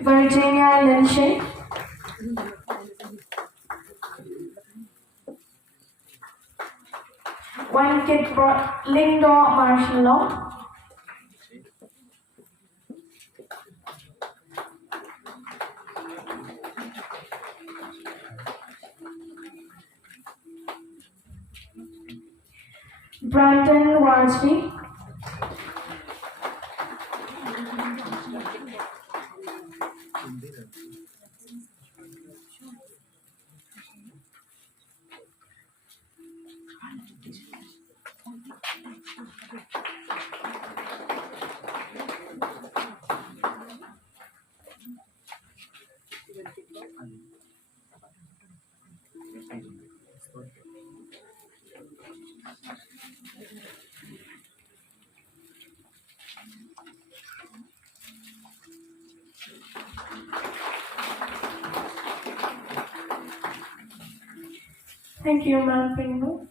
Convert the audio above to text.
Virginia Lynching, One Kid Lingdor Martial Law, Brandon Warsby, Thank you, ma'am.